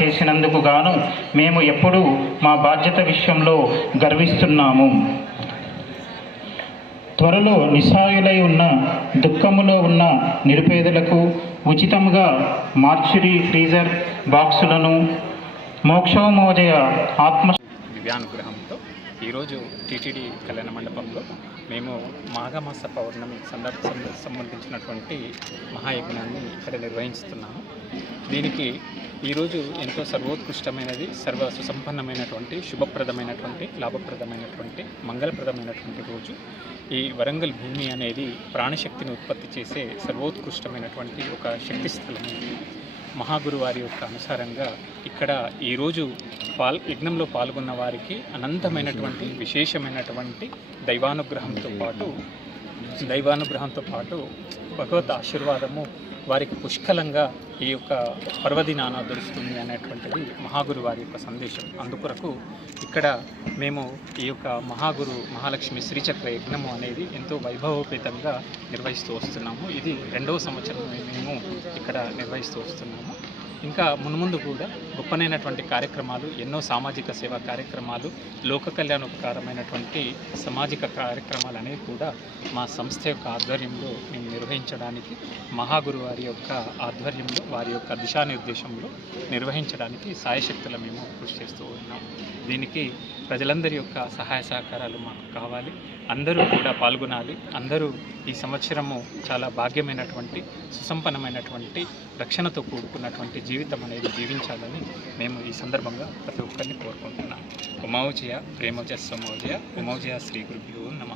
చేసినందుకు గాను మేము ఎప్పుడూ మా బాధ్యత విషయంలో గర్విస్తున్నాము. త్వరలో నిస్సాయులై ఉన్న దుఃఖములో ఉన్న నిరుపేదలకు ఉచితంగా మార్చురీ ఫ్రీజర్ బాక్సులను మోక్షోమోదయ ఆత్మ దివ్యానుగ్రహంతో ఈరోజు టీటీడీ కళ్యాణ మండపంలో మేము మాఘమాస పౌర్ణమి సందర్భ సంబంధించినటువంటి మహాయజ్ఞాన్ని ఇక్కడ నిర్వహిస్తున్నాము దీనికి ఈరోజు ఎంతో సర్వోత్కృష్టమైనది సర్వ సుసంపన్నమైనటువంటి శుభప్రదమైనటువంటి లాభప్రదమైనటువంటి మంగళప్రదమైనటువంటి రోజు. ఈ వరంగల్ భూమి అనేది ప్రాణశక్తిని ఉత్పత్తి చేసే సర్వోత్కృష్టమైనటువంటి ఒక శక్తి స్థలం మహాగురు వారి యొక్క అనుసారంగా ఇక్కడ ఈరోజు పాల్ యజ్ఞంలో పాల్గొన్న వారికి అనంతమైనటువంటి విశేషమైనటువంటి దైవానుగ్రహంతో పాటు దైవానుగ్రహంతో పాటు భగవత్ ఆశీర్వాదము వారికి పుష్కలంగా ఈ యొక్క పర్వదినాన దొరుకుతుంది అనేటువంటిది మహాగురు వారి యొక్క సందేశం. అందుకొరకు ఇక్కడ మేము ఈ యొక్క మహాగురు మహాలక్ష్మి శ్రీచక్ర యజ్ఞము అనేది ఎంతో వైభవోపేతంగా నిర్వహిస్తూ వస్తున్నాము. ఇది రెండవ సంవత్సరం మేము ఇక్కడ నిర్వహిస్తూ వస్తున్నాము. ఇంకా మున్ముందు కూడా గొప్పనైనటువంటి కార్యక్రమాలు ఎన్నో సామాజిక సేవా కార్యక్రమాలు లోక కళ్యాణోపకారమైనటువంటి సామాజిక కార్యక్రమాలు అనేవి కూడా మా సంస్థ యొక్క ఆధ్వర్యంలో మేము నిర్వహించడానికి మహాగురు వారి యొక్క ఆధ్వర్యంలో వారి యొక్క దిశానిర్దేశంలో నిర్వహించడానికి సాయశక్తుల మేము కృషి చేస్తూ ఉన్నాం. దీనికి ప్రజలందరి యొక్క సహాయ సహకారాలు మాకు కావాలి. అందరూ కూడా పాల్గొనాలి. అందరూ ఈ సంవత్సరము చాలా భాగ్యమైనటువంటి సుసంపన్నమైనటువంటి రక్షణతో కూడుకున్నటువంటి జీవితం అనేది జీవించాలని మేము ఈ సందర్భంగా ప్రతి ఒక్కరిని కోరుకుంటున్నాం. ఉమౌజయ ప్రేమోజయ సమోజయ ఉమౌజయ శ్రీ గురుభ్యో నమ.